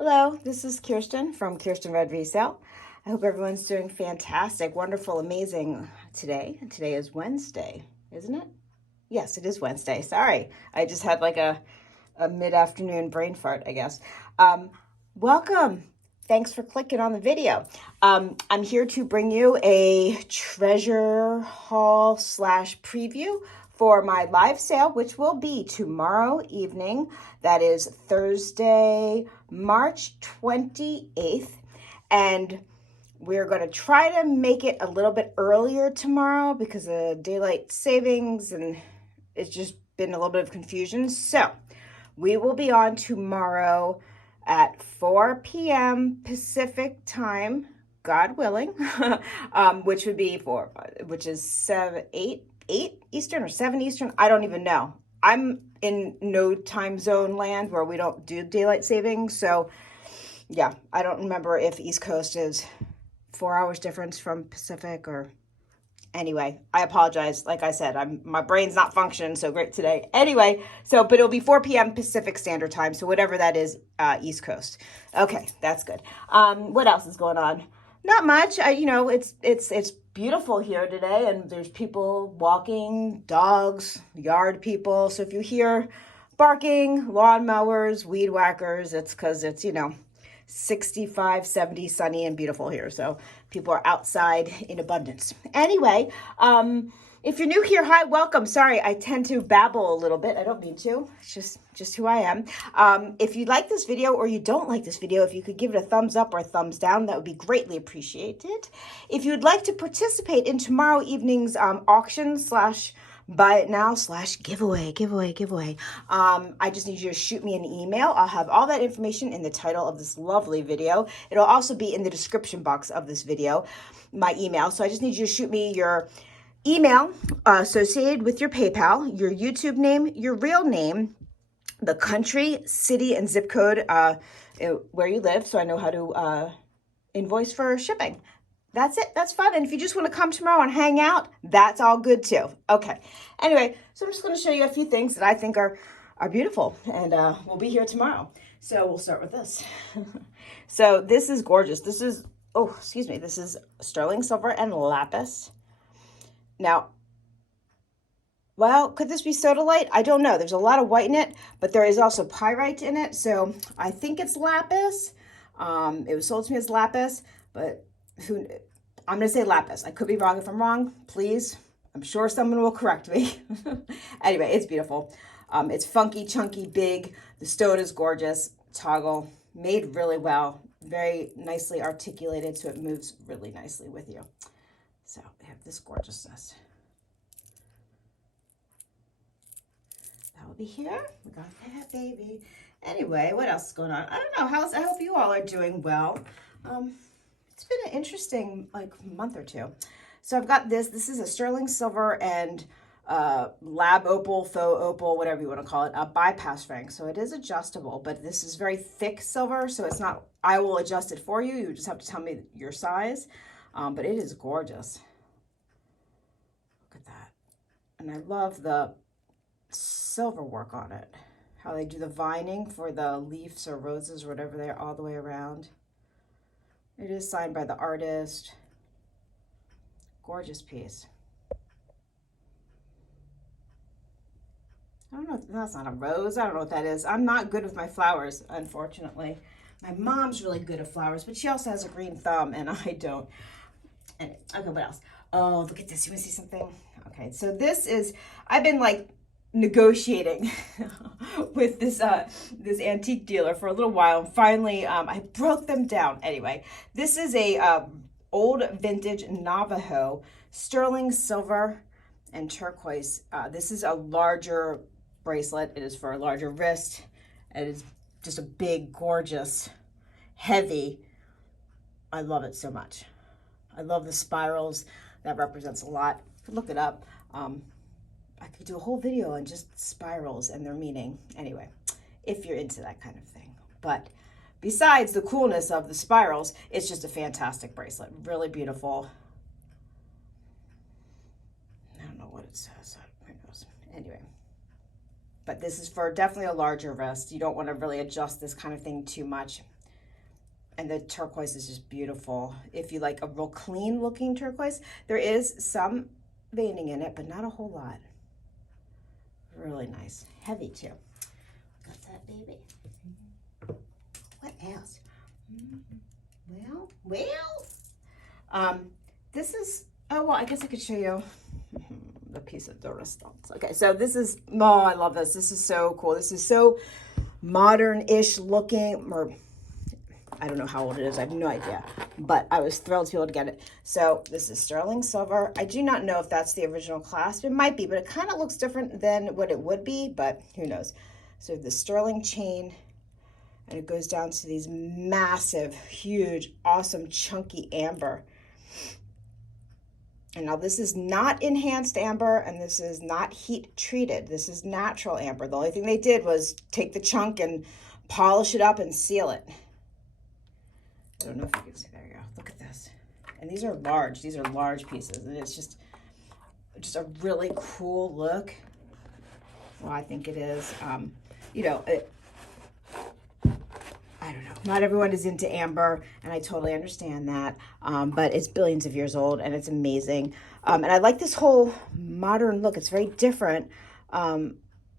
Hello, this is Kiersten from Kiersten Red Resale. I hope everyone's doing fantastic, wonderful, amazing today. Today is Wednesday, isn't it? Yes, it is Wednesday. Sorry, I just had like a mid-afternoon brain fart, I guess. Welcome. Thanks for clicking on the video. I'm here to bring you a treasure haul slash preview for my live sale, which will be tomorrow evening. That is Thursday, March 28th. And we're going to try to make it a little bit earlier tomorrow because of daylight savings, and it's just been a little bit of confusion. So we will be on tomorrow at 4 p.m. Pacific time, God willing, which is 8 Eastern or 7 Eastern. I don't even know. I'm in no time zone land where we don't do daylight savings. So yeah, I don't remember if East Coast is 4 hours difference from Pacific or anyway. I apologize. Like I said, my brain's not functioning so great today. Anyway, but it'll be 4 p.m. Pacific Standard Time. So whatever that is, East Coast. Okay, that's good. What else is going on? Not much. It's beautiful here today, and there's people walking, dogs, yard people. So if you hear barking, lawnmowers, weed whackers, it's because it's 65, 70, sunny and beautiful here. So people are outside in abundance. Anyway, if you're new here, hi, welcome. Sorry, I tend to babble a little bit. I don't mean to. It's just who I am. If you like this video or you don't like this video, if you could give it a thumbs up or a thumbs down, that would be greatly appreciated. If you'd like to participate in tomorrow evening's auction slash buy it now slash giveaway. I just need you to shoot me an email. I'll have all that information in the title of this lovely video. It'll also be in the description box of this video, my email. So I just need you to shoot me your email associated with your PayPal, your YouTube name, your real name, the country, city, and zip code where you live, so I know how to invoice for shipping. That's it. That's fun. And if you just want to come tomorrow and hang out, that's all good too. Okay. Anyway, so I'm just going to show you a few things that I think are beautiful, and we'll be here tomorrow. So we'll start with this. So this is gorgeous. This is sterling silver and lapis. Now, well, could this be sodalite? I don't know. There's a lot of white in it, but there is also pyrite in it. So I think it's lapis. It was sold to me as lapis, but I'm going to say lapis. I could be wrong. If I'm wrong, please, I'm sure someone will correct me. Anyway, it's beautiful. It's funky, chunky, big. The stone is gorgeous. Toggle, made really well. Very nicely articulated, so it moves really nicely with you. So we have this gorgeousness. That will be here. We got that baby. Anyway, what else is going on? I don't know. I hope you all are doing well. It's been an interesting month or two. So I've got this. This is a sterling silver and lab opal, faux opal, whatever you want to call it, a bypass ring. So it is adjustable, but this is very thick silver, so it's not, I will adjust it for you. You just have to tell me your size. But it is gorgeous. Look at that. And I love the silver work on it. How they do the vining for the leaves or roses or whatever they're all the way around. It is signed by the artist. Gorgeous piece. I don't know, that's not a rose. I don't know what that is. I'm not good with my flowers, unfortunately. My mom's really good at flowers, but she also has a green thumb and I don't. And, okay, what else? Oh, look at this. You want to see something? Okay, so this is, I've been negotiating with this antique dealer for a little while, and finally I broke them down. Anyway, this is a old vintage Navajo sterling silver and turquoise. This is a larger bracelet. It is for a larger wrist. It is just a big, gorgeous, heavy. I love it so much. I love the spirals. That represents a lot. Look it up. I could do a whole video on just spirals and their meaning. Anyway, if you're into that kind of thing. But besides the coolness of the spirals, it's just a fantastic bracelet. Really beautiful. I don't know what it says. Who knows? Anyway. But this is for definitely a larger wrist. You don't want to really adjust this kind of thing too much. And the turquoise is just beautiful. If you like a real clean looking turquoise, there is some veining in it, but not a whole lot. Really nice. Heavy too. Got that, baby. What else? Well, this is, oh, well, I guess I could show you the piece of the resistance. Okay, so this is, oh, I love this. This is so cool. This is so modern-ish looking, or I don't know how old it is. I have no idea, but I was thrilled to be able to get it. So this is sterling silver. I do not know if that's the original clasp. It might be, but it kind of looks different than what it would be, but who knows. So the sterling chain, and it goes down to these massive, huge, awesome, chunky amber. And now this is not enhanced amber, and this is not heat treated. This is natural amber. The only thing they did was take the chunk and polish it up and seal it. I don't know if you can see, there you go. Look at this. And these are large. These are large pieces. And it's just a really cool look. Well, I think it is. You know, I don't know. Not everyone is into amber, and I totally understand that. But it's billions of years old, and it's amazing. And I like this whole modern look. It's very different from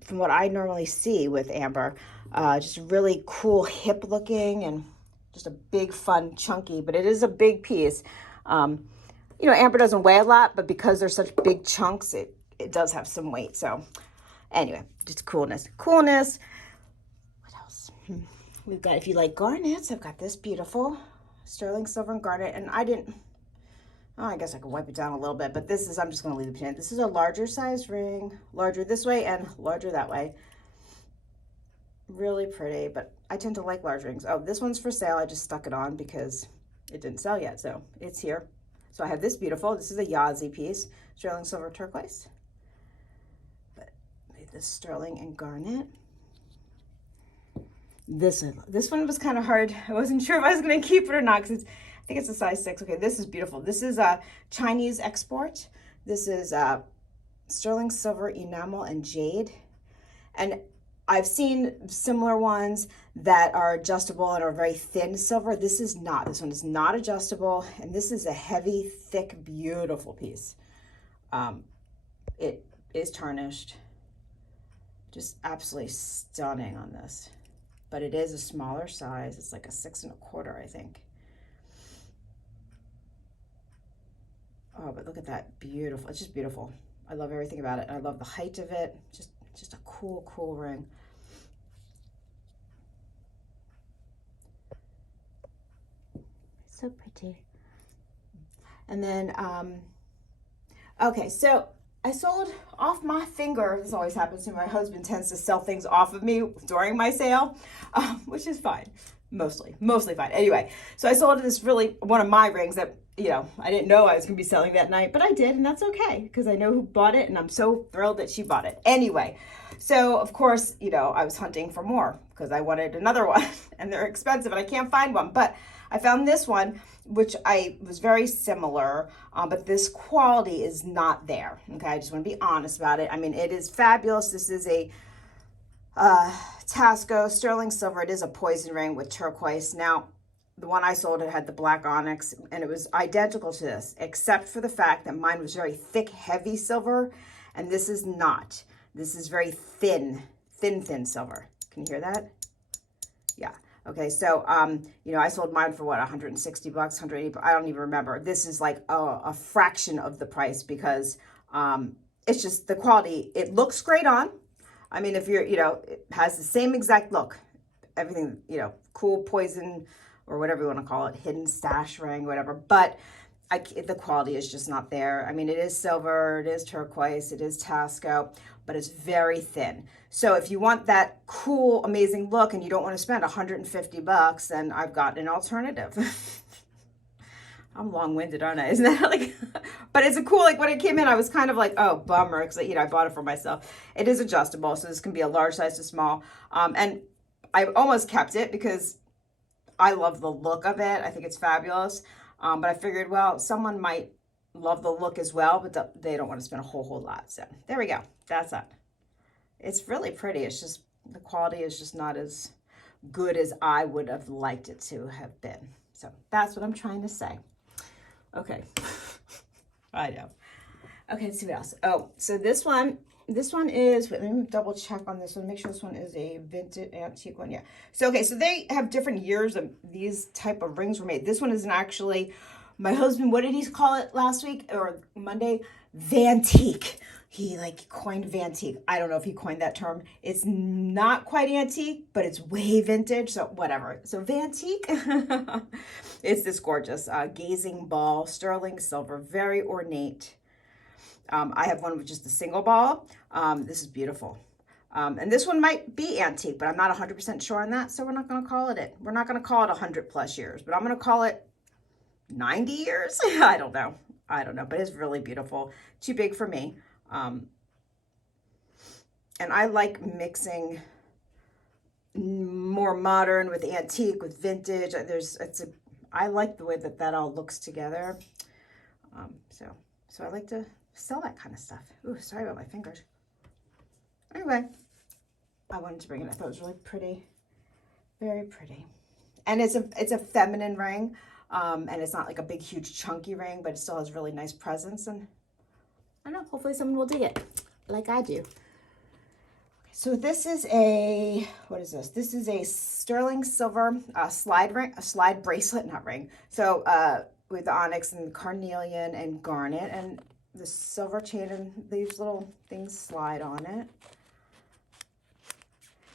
what I normally see with amber. Just really cool, hip looking, and just a big, fun, chunky, but it is a big piece. You know, amber doesn't weigh a lot, but because they're such big chunks, it does have some weight. So anyway, just coolness. Coolness. What else? We've got, if you like garnets, I've got this beautiful sterling silver and garnet. And I didn't, oh, I guess I could wipe it down a little bit, but this is, I'm just going to leave it in. This is a larger size ring, larger this way and larger that way. Really pretty, but I tend to like large rings. Oh, this one's for sale. I just stuck it on because it didn't sell yet, so it's here. So I have this beautiful, this is a Yazzie piece, sterling silver turquoise. But this sterling and garnet. This one was kind of hard. I wasn't sure if I was going to keep it or not because I think it's a size 6. Okay, this is beautiful. This is a Chinese export. This is sterling silver, enamel, and jade. And I've seen similar ones that are adjustable and are very thin silver. This is not. This one is not adjustable, and this is a heavy, thick, beautiful piece. It is tarnished. Just absolutely stunning on this. But it is a smaller size. It's like a 6 1/4, I think. Oh, but look at that. Beautiful. It's just beautiful. I love everything about it. I love the height of it. Just a cool, cool ring. So pretty. And then, okay, so I sold off my finger. This always happens to me. My husband tends to sell things off of me during my sale, which is fine. Mostly fine. Anyway, so I sold this really, one of my rings that, you know, I didn't know I was going to be selling that night, but I did, and that's okay because I know who bought it, and I'm so thrilled that she bought it. Anyway, so of course, you know, I was hunting for more because I wanted another one, and they're expensive, and I can't find one, but I found this one, which I was very similar, but this quality is not there. Okay, I just want to be honest about it. I mean, it is fabulous. This is a Tasco sterling silver. It is a poison ring with turquoise. Now, the one I sold, it had the black onyx, and it was identical to this, except for the fact that mine was very thick, heavy silver, and this is not. This is very thin silver. Can you hear that? Yeah. Okay, so, you know, I sold mine for what, 160 bucks, 180, I don't even remember. This is like a fraction of the price because it's just the quality. It looks great on. I mean, if you're, you know, it has the same exact look. Everything, you know, cool poison or whatever you want to call it, hidden stash ring, whatever. But the quality is just not there. I mean, it is silver, it is turquoise, it is Tasco, but it's very thin. So if you want that cool, amazing look and you don't want to spend 150 bucks, then I've got an alternative. I'm long-winded, aren't I? Isn't that like, but it's a cool, like when it came in, I was kind of like, oh, bummer, because, you know, I bought it for myself. It is adjustable, so this can be a large size to small. And I almost kept it because I love the look of it. I think it's fabulous. But I figured, well, someone might love the look as well, but they don't want to spend a whole lot. So there we go. That's that. It's really pretty. It's just, the quality is just not as good as I would have liked it to have been. So that's what I'm trying to say. Okay. I know. Okay, let's see what else. Oh, so this one is, wait, let me double check on this one, make sure this one is a vintage antique one. Yeah. So, okay, so they have different years of these type of rings were made. This one isn't actually, my husband, what did he call it last week or Monday? Vantique. He like coined Vantique. I don't know if he coined that term. It's not quite antique, but it's way vintage, so whatever. So Vantique, it's this gorgeous gazing ball, sterling silver, very ornate. I have one with just a single ball. This is beautiful. And this one might be antique, but I'm not 100% sure on that, so we're not going to call it. We're not going to call it 100 plus years, but I'm going to call it 90 years. I don't know, but it's really beautiful. Too big for me. And I like mixing more modern with antique with vintage. I like the way that all looks together. So I like to sell that kind of stuff. Ooh, sorry about my fingers. Anyway, I wanted to bring it. I thought it was really pretty, very pretty, and it's a feminine ring, and it's not like a big, huge, chunky ring, but it still has really nice presence. And I don't know. Hopefully, someone will dig it, like I do. So this is what is this? This is a sterling silver slide ring, a slide bracelet, not ring. So with the onyx and carnelian and garnet and the silver chain, and these little things slide on it.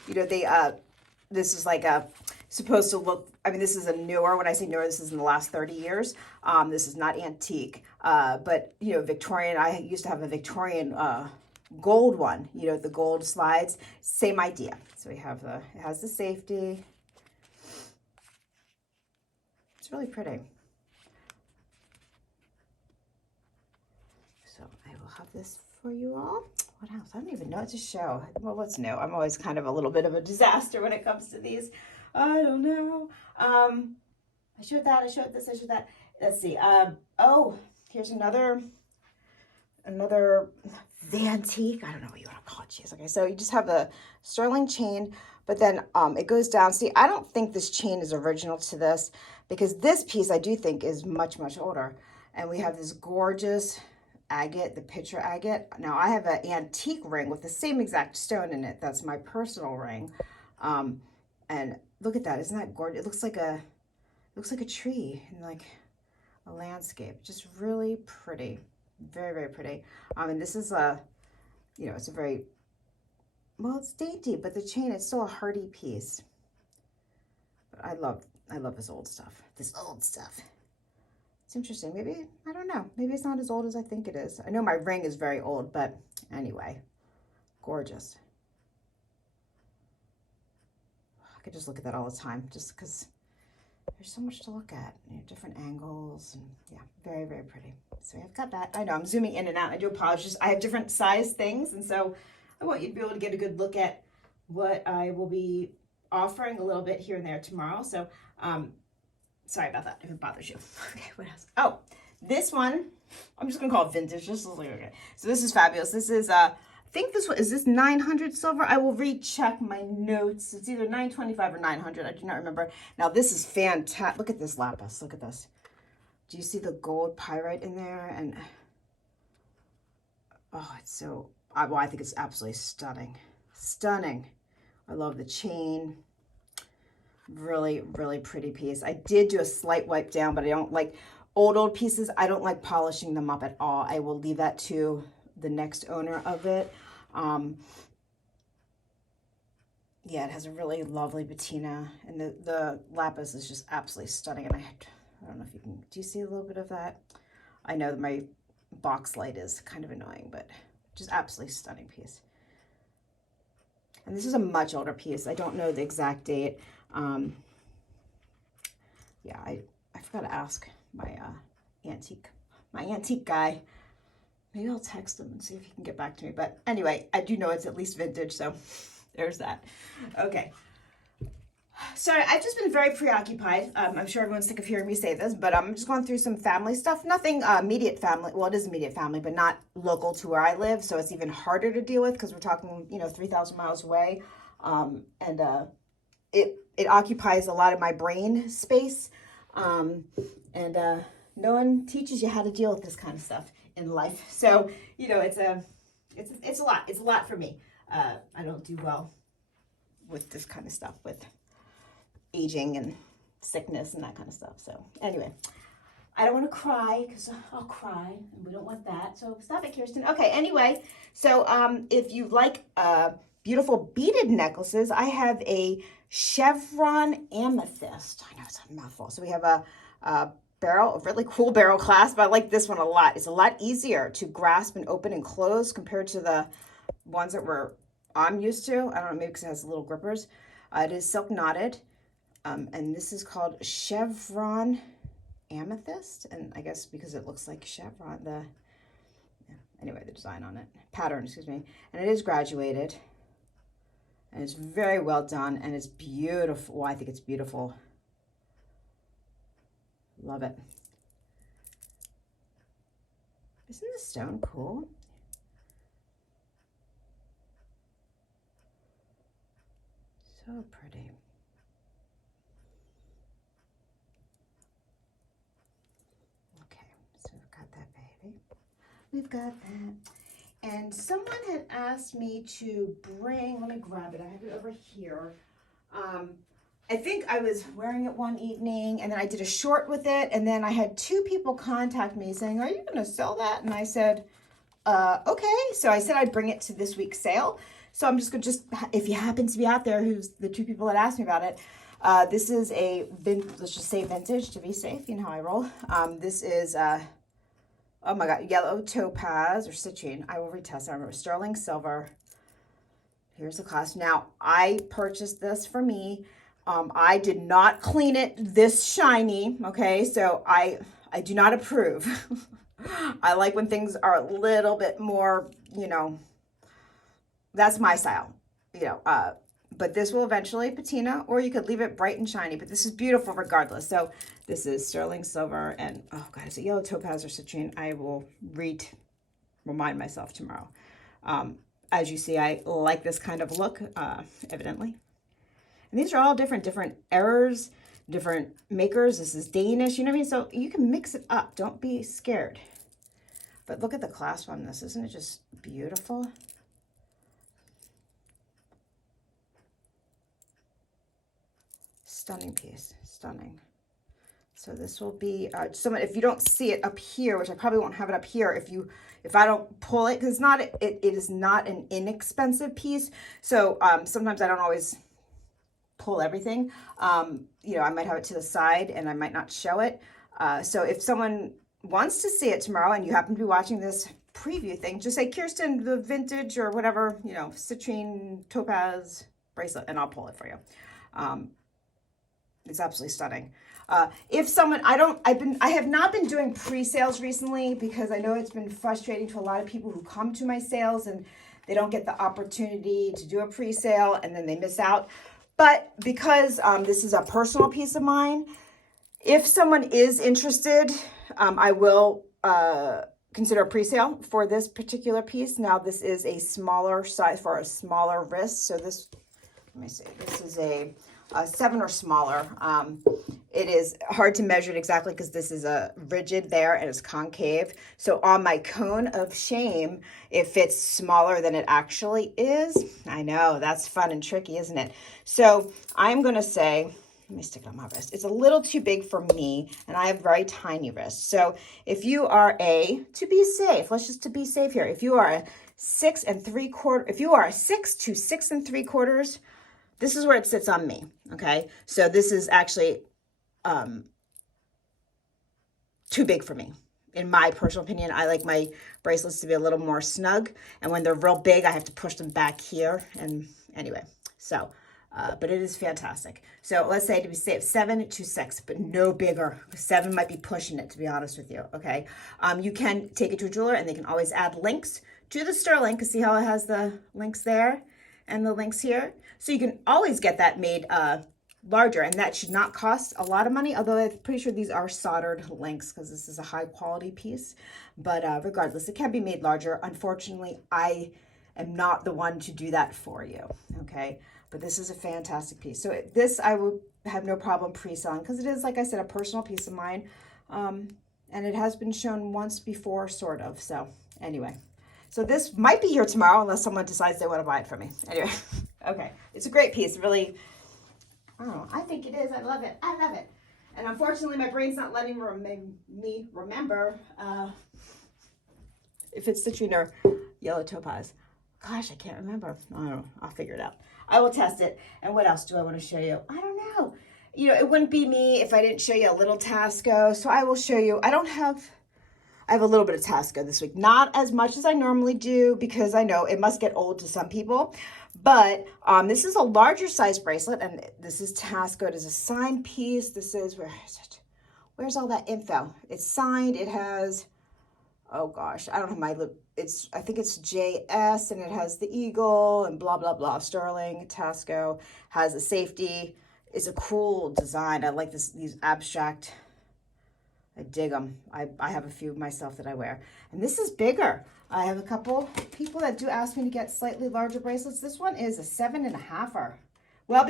You know, this is like supposed to look, I mean, this is a newer, when I say newer, this is in the last 30 years. This is not antique, but, you know, Victorian, I used to have a Victorian gold one, you know, the gold slides, same idea. So we have it has the safety. It's really pretty. So I will have this for you all. What else? I don't even know what to show. Well, what's new? I'm always kind of a little bit of a disaster when it comes to these. I don't know. I showed that. I showed this. I showed that. Let's see. Oh, here's another Vantique. I don't know what you want to call it. Jeez. Okay, so you just have the sterling chain, but then it goes down. See, I don't think this chain is original to this, because this piece I do think is much, much older. And we have this gorgeous agate, the picture agate. Now I have an antique ring with the same exact stone in it. That's my personal ring. And look at that. Isn't that gorgeous? It looks like a tree and like a landscape. Just really pretty. Very, very pretty. And this is you know, it's a very, well, it's dainty, but the chain, it's still a hardy piece. But I love this old stuff. This old stuff. It's interesting. Maybe, I don't know. Maybe it's not as old as I think it is. I know my ring is very old, but anyway, gorgeous. I could just look at that all the time, just because there's so much to look at, you know, different angles, and yeah, very, very pretty. So I've got that. I know I'm zooming in and out. I do apologize. I have different size things, and so I want you to be able to get a good look at what I will be offering a little bit here and there tomorrow. So sorry about that if it bothers you. Okay, what else? Oh, this one, I'm just gonna call it vintage. Just like, okay. So this is fabulous. This is I think this one is this 900 silver. I will recheck my notes. It's either 925 or 900. I do not remember. Now this is fantastic. Look at this lapis. Look at this. Do you see the gold pyrite in there? And oh, it's so, well, I think it's absolutely stunning. Stunning. I love the chain. Really, really pretty piece. I did do a slight wipe down, but I don't like old pieces. I don't like polishing them up at all. I will leave that to the next owner of it. Yeah, it has a really lovely patina, and the lapis is just absolutely stunning. And I don't know if you can, do you see a little bit of that? I know that my box light is kind of annoying, but just absolutely stunning piece. And this is a much older piece. I don't know the exact date. Yeah, I forgot to ask my antique guy. Maybe I'll text him and see if he can get back to me. But anyway, I do know it's at least vintage, so there's that. Okay. Sorry, I've just been very preoccupied. I'm sure everyone's sick of hearing me say this, but I'm just going through some family stuff. Nothing immediate family. Well, it is immediate family, but not local to where I live. So it's even harder to deal with because we're talking, you know, 3,000 miles away. it occupies a lot of my brain space. And no one teaches you how to deal with this kind of stuff in life. So, you know, it's a lot. It's a lot for me. I don't do well with this kind of stuff, with aging and sickness and that kind of stuff. So anyway, I don't want to cry because I'll cry and we don't want that. So stop it, Kiersten. Okay, anyway, so if you like beautiful beaded necklaces, I have a chevron amethyst. I know it's a mouthful. So we have a barrel, a really cool barrel clasp. I like this one a lot. It's a lot easier to grasp and open and close compared to the ones that I'm used to. I don't know, maybe because it has little grippers. It is silk knotted. And this is called chevron amethyst. And I guess because it looks like chevron, anyway, the design on it, pattern, excuse me. And it is graduated. And it's very well done. And it's beautiful. Well, I think it's beautiful. Love it. Isn't the stone cool? So pretty. Okay, so we've got that baby. We've got that. And someone had asked me to bring, let me grab it. I have it over here. I think I was wearing it one evening and then I did a short with it. And then I had 2 people contact me saying, are you going to sell that? And I said, okay. So I said I'd bring it to this week's sale. So I'm just going to if you happen to be out there, who's the 2 people that asked me about it, this is let's just say vintage to be safe. You know how I roll. This is, oh my God, yellow topaz or citrine. I will retest. I remember sterling silver. Here's the cost. Now, I purchased this for me. I did not clean it this shiny, okay? So I do not approve. I like when things are a little bit more, you know, that's my style, you know. But this will eventually patina, or you could leave it bright and shiny, but this is beautiful regardless. So this is sterling silver, and oh God, is it yellow topaz or citrine? I will remind myself tomorrow. As you see, I like this kind of look, evidently. And these are all different errors, different makers. This is Danish, you know what I mean? So you can mix it up. Don't be scared. But look at the clasp on this. Isn't it just beautiful? Stunning piece. Stunning. So this will be, if you don't see it up here, which I probably won't have it up here if I don't pull it, because it is not an inexpensive piece. So sometimes I don't always pull everything. You know, I might have it to the side and I might not show it. So if someone wants to see it tomorrow and you happen to be watching this preview thing, just say Kiersten, the vintage or whatever, you know, citrine topaz bracelet, and I'll pull it for you. It's absolutely stunning. If someone, I have not been doing pre-sales recently because I know it's been frustrating to a lot of people who come to my sales and they don't get the opportunity to do a pre-sale and then they miss out. But because this is a personal piece of mine, if someone is interested, I will consider a pre-sale for this particular piece. Now, this is a smaller size for a smaller wrist. So this, let me see, this is a 7 or smaller. It is hard to measure it exactly because this is a rigid there and it's concave. So on my cone of shame, it fits smaller than it actually is. I know, that's fun and tricky, isn't it? So I'm going to say, let me stick it on my wrist. It's a little too big for me and I have very tiny wrists. So if you are to be safe, let's just to be safe here. If you are a 6 3/4, if you are a 6 to 6 3/4, this is where it sits on me, okay? So this is actually too big for me. In my personal opinion, I like my bracelets to be a little more snug. And when they're real big, I have to push them back here. And anyway, so, but it is fantastic. So let's say to be safe, 7 to 6, but no bigger. 7 might be pushing it, to be honest with you, okay? You can take it to a jeweler and they can always add links to the sterling, because see how it has the links there and the links here? So you can always get that made larger, and that should not cost a lot of money, although I'm pretty sure these are soldered links because this is a high quality piece. But regardless, it can be made larger. Unfortunately, I am not the one to do that for you, okay? But this is a fantastic piece. So this I would have no problem pre-selling because it is, like I said, a personal piece of mine. And it has been shown once before, sort of. So anyway, so this might be here tomorrow unless someone decides they want to buy it from me. Anyway, okay. It's a great piece. Really, I don't know. I think it is. I love it. I love it. And unfortunately, my brain's not letting me remember if it's citrine or yellow topaz. Gosh, I can't remember. I don't know. I'll figure it out. I will test it. And what else do I want to show you? I don't know. You know, it wouldn't be me if I didn't show you a little Tasco. So I will show you. I have a little bit of Tasco this week. Not as much as I normally do because I know it must get old to some people. But this is a larger size bracelet, and this is Tasco. It is a signed piece. This is, where is it? Where's all that info? It's signed. It has, oh gosh, I don't have my, I think it's JS, and it has the eagle and blah, blah, blah. Sterling, Tasco, has a safety. It's a cool design. I like these abstract, I dig them. I have a few myself that I wear. And this is bigger. I have a couple people that do ask me to get slightly larger bracelets. This one is a 7.5er. Well,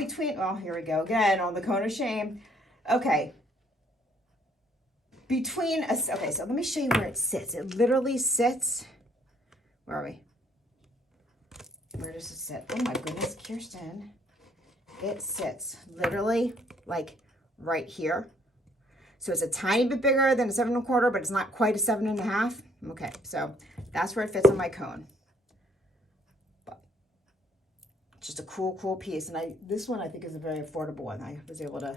here we go again on the cone of shame. Okay. Okay, so let me show you where it sits. It literally sits, where are we? Where does it sit? Oh my goodness, Kiersten. It sits literally like right here. So it's a tiny bit bigger than a 7.25, but it's not quite a 7.5. Okay, so that's where it fits on my cone. But just a cool piece. And this one I think is a very affordable one. I was able to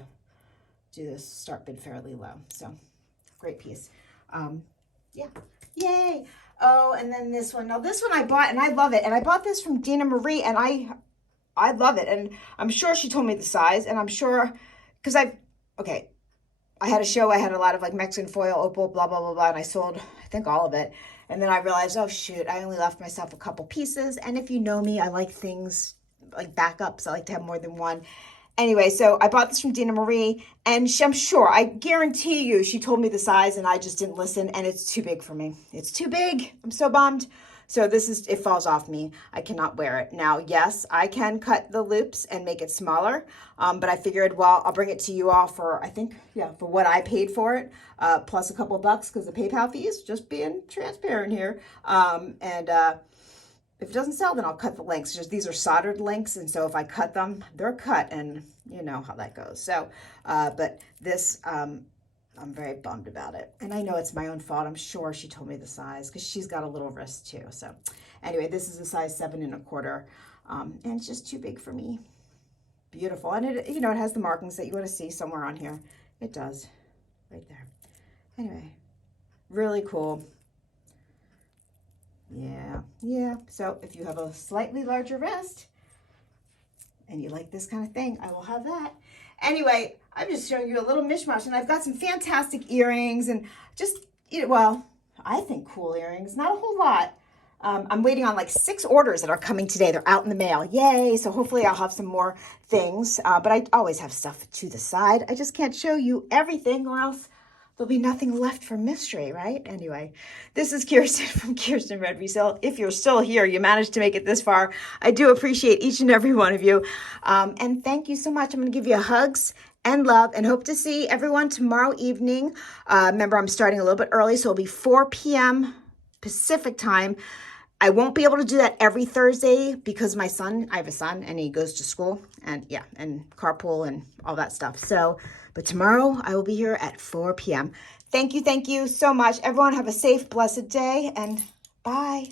do this start bid fairly low. So great piece. Yeah, yay. Oh, and then this one. Now this one I bought and I love it. And I bought this from Dina Marie and I love it. And I'm sure she told me the size, and I'm sure, because I had a show, I had a lot of like Mexican foil, opal, blah, blah, blah, blah, and I sold, I think, all of it. And then I realized, oh shoot, I only left myself a couple pieces. And if you know me, I like things like backups. I like to have more than one. Anyway, so I bought this from Dina Marie, and I'm sure, I guarantee you, she told me the size and I just didn't listen, and it's too big for me. It's too big. I'm so bummed. So it falls off me. I cannot wear it. Now, yes, I can cut the loops and make it smaller, but I figured, well, I'll bring it to you all for, I think, yeah, for what I paid for it, plus a couple bucks because the PayPal fees, just being transparent here. If it doesn't sell, then I'll cut the links. Just these are soldered links, and so if I cut them, they're cut, and you know how that goes. So, but this, I'm very bummed about it. And I know it's my own fault. I'm sure she told me the size because she's got a little wrist too. So anyway, this is a size 7.25. And it's just too big for me. Beautiful. And it, you know, it has the markings that you want to see somewhere on here. It does. Right there. Anyway, really cool. Yeah. Yeah. So if you have a slightly larger wrist and you like this kind of thing, I will have that. Anyway, I'm just showing you a little mishmash, and I've got some fantastic earrings and just, well, I think cool earrings, not a whole lot. I'm waiting on like 6 orders that are coming today. They're out in the mail. Yay. So hopefully I'll have some more things, but I always have stuff to the side. I just can't show you everything or else there'll be nothing left for mystery, right? Anyway, this is Kiersten from Kiersten Red Resale. If you're still here, you managed to make it this far. I do appreciate each and every one of you. And thank you so much. I'm going to give you hugs and love and hope to see everyone tomorrow evening. Remember, I'm starting a little bit early, so it'll be 4 p.m. Pacific time. I won't be able to do that every Thursday because I have a son and he goes to school and yeah, and carpool and all that stuff. So, but tomorrow I will be here at 4 p.m. Thank you so much. Everyone have a safe, blessed day, and bye.